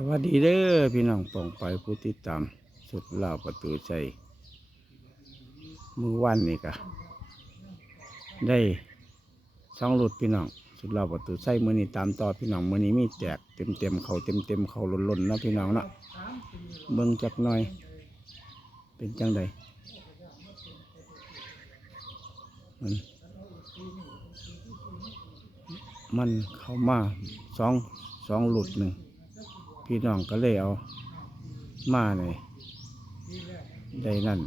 สวัสดีเด้อพี่น้องปองไปผู้ติดตามสุดลาประตูใจมือวันนี่กะได้ช่องหลุดพี่น้องสุดลาประตูใจมือนี้ตามต่อพี่น้องมือนี้มีแจกเต็มเต็มเขาเต็มเต็มเขาล้นๆเนาะพี่น้องเนาะเบิ่งจักหน่อย เป็นจังใดมันมันเข้ามาสองสองหลุดหนึ่ง พี่น้องก็เลยเอามาในได้นั่น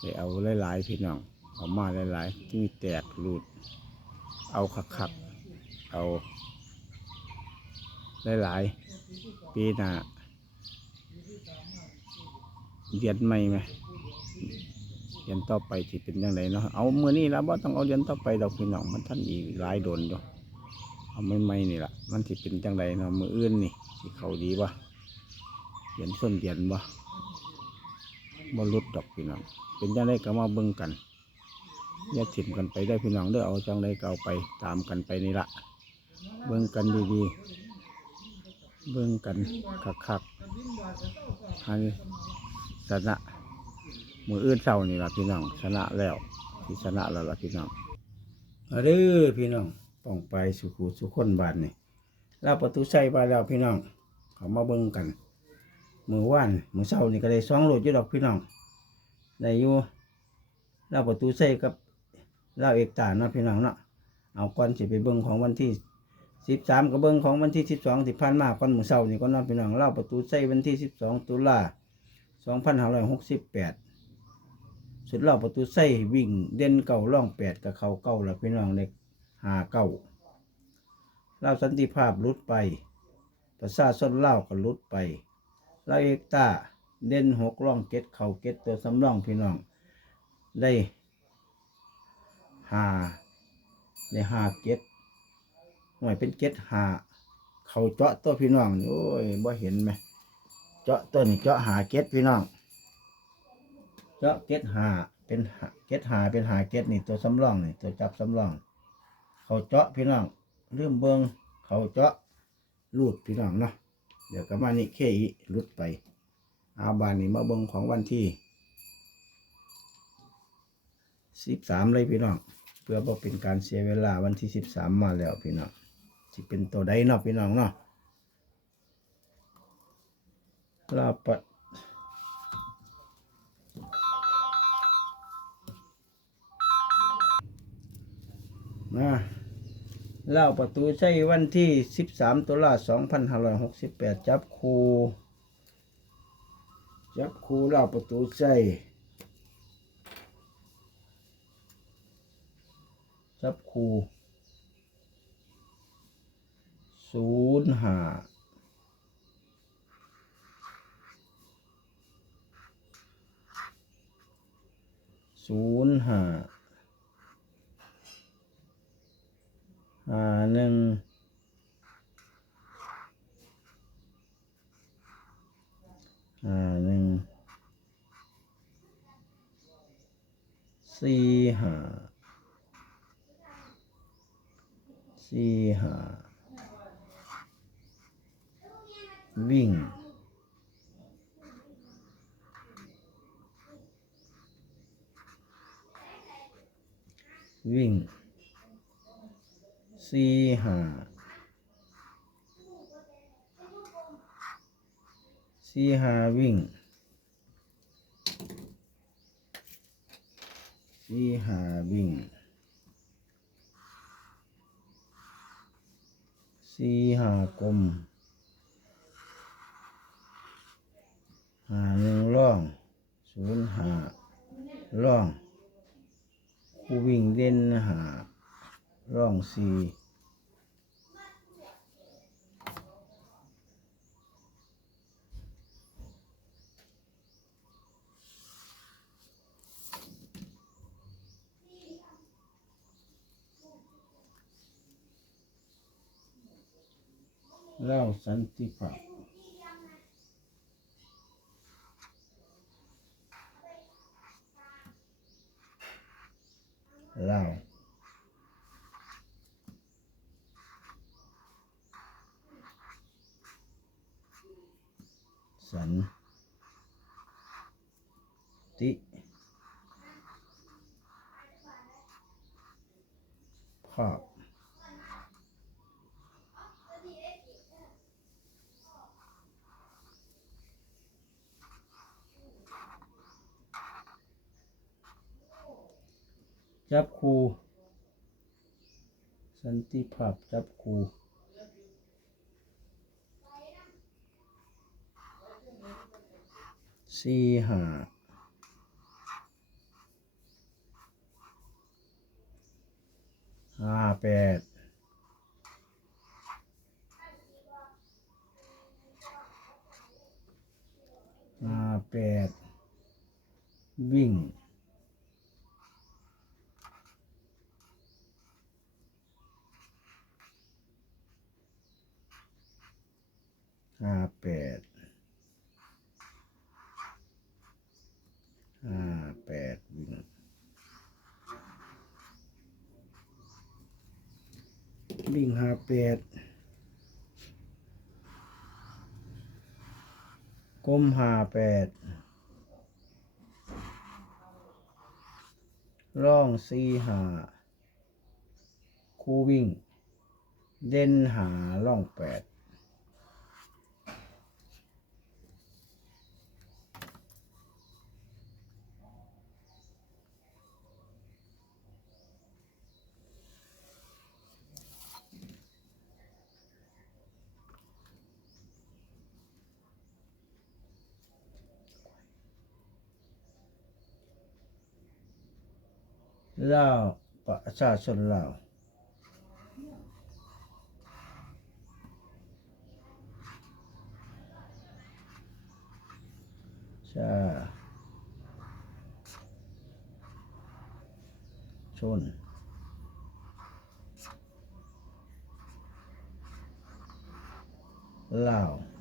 ได้เอาหลายๆพี่น้อง เอามาหลายๆที่มีแตกหลุด เอาคักๆ เอาหลายๆปีหน้าเรียนใหม่ไหมเรียนต่อไปที่เป็นยังไงเนาะ เอาเมื่อนี้แล้วว่าต้องเอาเรียนต่อไปดอกพี่น้องมันท่านอีกหลายโดนอยู่ เอาไม่ไม่นี่ละมันสิเป็นจังไดเนาะมืออื่นนี่สิเขาดีวะเย็นส้นเย็นวะบ่หลุดดอกพี่น้อง เป็นจังไดก็มาเบิ่งกันอย่าถิ่มกันไปได้พี่น้องเด้อเอาจังไดก็เอาไปตามกันไปนี่ละเบิ่งกันดีๆ เบิ่งกันคักๆให้ชนะมืออื่นเศร้านี่ละพี่น้องชนะแล้วที่ชนะแล้วล่ะพี่น้องมาเด้อพี่น้อง ป้องไปสุขุสุขคนบานนี่เราประตูใส่บานแล้วพี่น้อง เขามาเบิ่งกัน มือว่านมือเช้านี่ก็ได้สองโหลดอยู่ดอกพี่น้องได้อยู่เราประตูใส่กับเราเอกตาเนาะพี่น้องเนาะเอาก่อนสิไปเบิ่งของวันที่สิบสามก็เบิ่งของวันที่สิบสองที่ผ่านมาก่อนมือเช้านี่ก็เนาะพี่น้องเราประตูใส่วันที่สิบสองตุลาสองพันห้าร้อยหกสิบแปดสุดเล่าประตูใส่วิ่งเด่นเก่าล่องแปดกับเขาเก่าละพี่น้องเล็ก หาเก่าเล่าสันติภาพลุดไปประสาส้นเล่าก็ลุดไปเล่าเอกตาเด่นหกล่องเก็ดเขาเก็ดตัวสำรองพี่น้อง ได้หาได้หาเก็ดหน่วยเป็นเก็ดหาเขาเจาะตัวพี่น้องโอ้ยบ่เห็นไหมเจาะตัวนี่เจาะหาเก็ดพี่น้อง เจาะเก็ดหาเป็นหาเก็ดหาเป็นหาเก็ดนี่ตัวสำรองนี่ตัวจับสำรอง เขาเจาะพี่น้องเริ่มเบิงเขาเจาะรูดพี่น้องเนาะเดี๋ยวก็มานี่เคอีรุดไป อาบานนี่มาเบิงของวันที่สิบสามเลยพี่น้องเพื่อบ่เป็นการเสียเวลาวันที่สิบสามมาแล้วพี่น้องสิเป็นตัวใดเนาะพี่น้องเนาะลาปะ มาเล่าประตูใช้วันที่ 13 ตุลา2568 จับคู จับคูเล่าประตูใช้จับคูศูนย์หาศูนย์หา ห้าหนึ่งห้าหนึ่งสี่ห้าสี่ห้าวิ่งวิ่ง สี่ห้าสี่ห้าวิ่งสี่ห้าวิ่งสี่ห้ากลมห้าหนึ่งร่องศูนย์ห้าร่องคู่วิ่งเด่นห้าร่องสี่ เล่าสันติภาพเล่า สันติภาพ จับคูสันติภาพจับคูสี่ห้าห้าแปดห้าแปดวิ่ง ห้าแปดห้าแปดวิ่งวิ่งห้าแปดก้มห้าแปดร่องสี่หาคู่วิ่ง เด่นหาร่องแปด ลาวประชาชนลาวชาชนลาว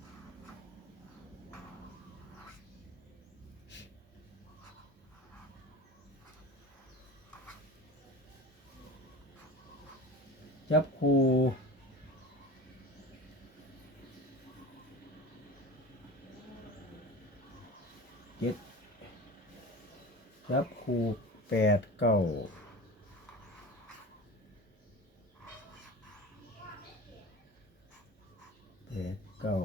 จับคูเจ็ดจับคูแปดเก้าแปดเก้า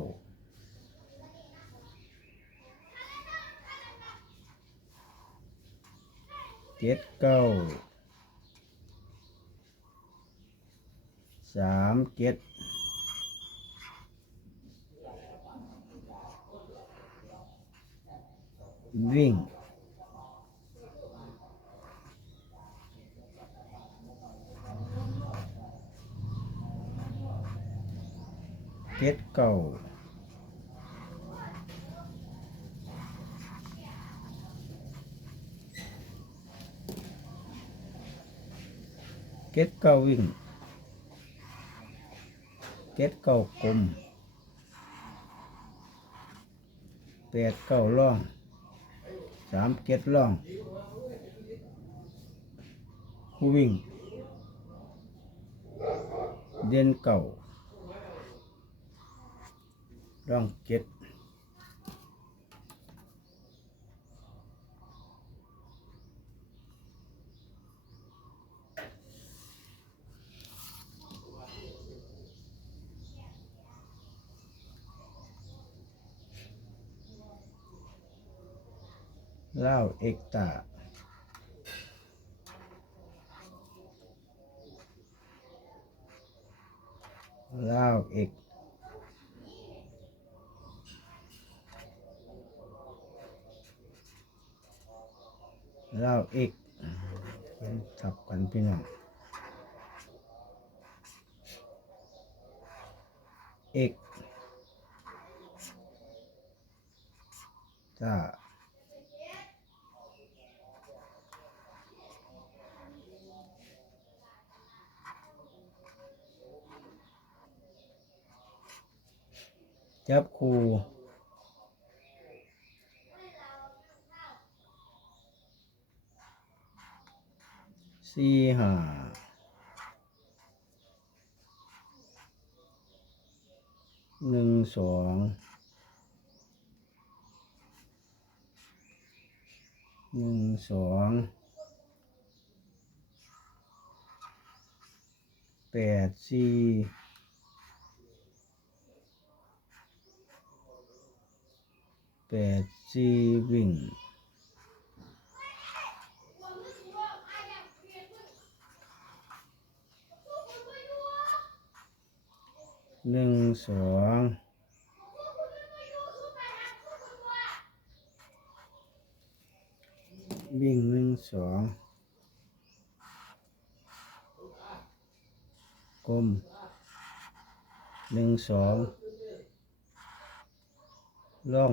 เจ็ดเก้า สามเจ็ดวิ่งเจ็ดเก้าเจ็ดเก้าวิ่ง เจ็ดเก้ากลมแปดเก้าล่องสามเจ็ดล่องคู่วิ่ง เด่นเก่าล่องเจ็ด เล่าเอกตาเล่าเอกเล่าเอกเขียนทับกันพี่น้องเอกจ้า จับคูสี่ห้าหนึ่งสองหนึ่งสองแปดสี่ แปดสี่วิ่งหนึ่งสองวิ่งหนึ่งสองกลมหนึ่งสองล่อง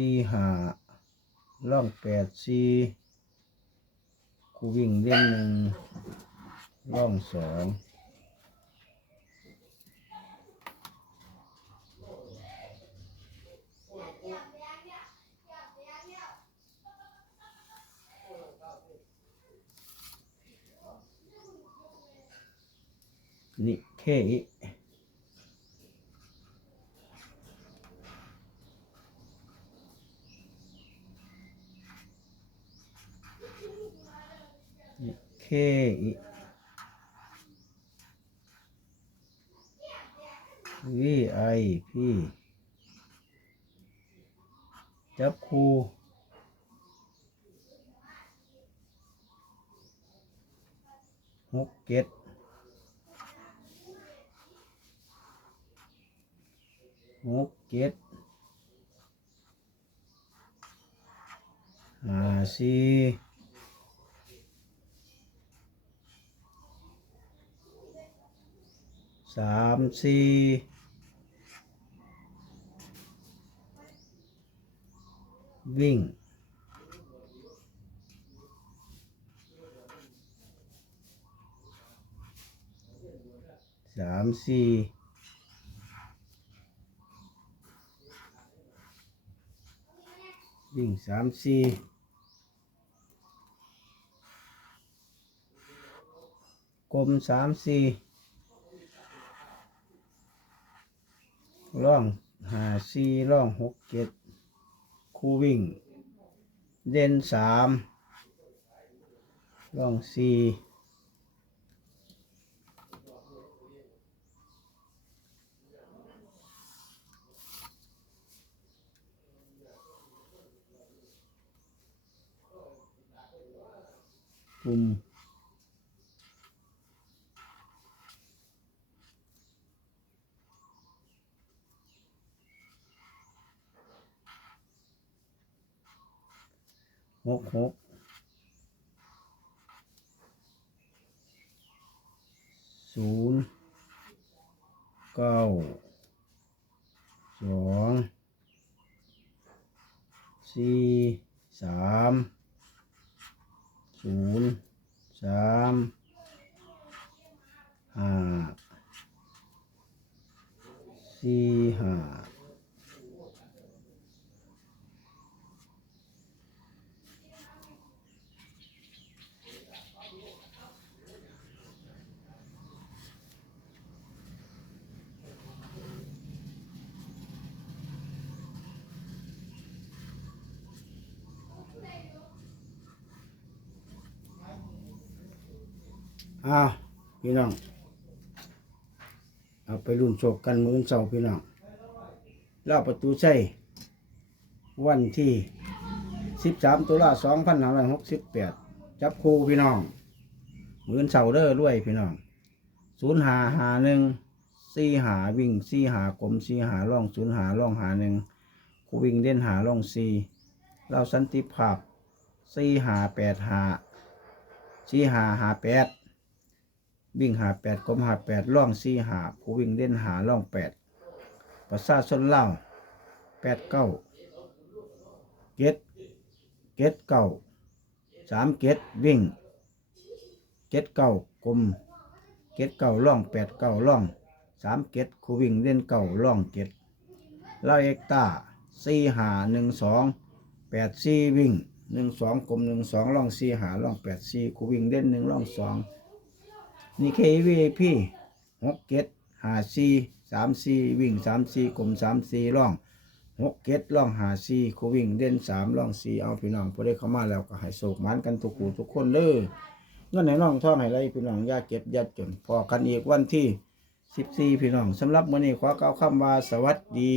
สี่หาล่องแปดสี่คูวิ่งเล่นหนึ่งล่องสองนี่แค่อีนี่ แค่อีวีไอพี่จับคูหกเจ็ด หกเจ็ดห้า สามสี่วิ่งสามสี่วิ่งสามสี่กลมสามสี่ ล่องหาสี่ล่องหกเจ็ดคู่วิ่ง เด่นสามล่องสี่ปุ่ม หกหกศูนย์เก้าสองสี่สามศูนย์สามห้าสี่ห้า อ้าวพี่น้อง เอาไปรุ่นโชคกันมือนเสาพี่น้องเล่าประตูใช่วันที่ 13ตุลา2568 จับคู่พี่น้อง มือนเสาร์เด้อรวยพี่น้องศูนย์หาหาหนึ่งสี่หาวิ่งสี่หากลมสี่หาล่องศูนย์หาล่องหาหนึ่งคู่วิ่งเด่นหาล่องสี่เราสันติภาพสี่หาแปดหาสี่หาหาแปด วิ่งหาแปดกลมหาแปดล่องสี่หาผู้วิ่งเล่นหาล่องแปดประสาชนเล่าแปดเก้าเก็ดเก็ดเก้าสามเก็ดวิ่งเก็ดเก้ากลมเก็ดเก้าล่องแปดเก้าล่องสามเก็ดผู้วิ่งเล่นเก้าล่องเก็ดเล่าเอกตาสี่หาหนึ่งสองแปดสี่วิ่งหนึ่งสองกลมหนึ่งสองล่องสี่หาล่องแปดสี่ผู้วิ่งเล่นหนึ่งล่องสอง นี่เควีพี่หกเจ็ดหาสี่สามสี่วิ่งสามสี่กลมสามสี่ร่องหกเก็ดล่องหาซีโควิ่งเด่นสามล่องซีเอาพี่น้องพอได้เข้ามาแล้วก็ให้โศกมันกันทุกผู้ทุกคนเลยเงินไหนน้องท่องให้ไรพี่น้องยาเก็บย่าจนพอกันอีกวันที่สิบสี่พี่น้องสำหรับมื้อนี้ขอกล่าคำว่าสวัสดี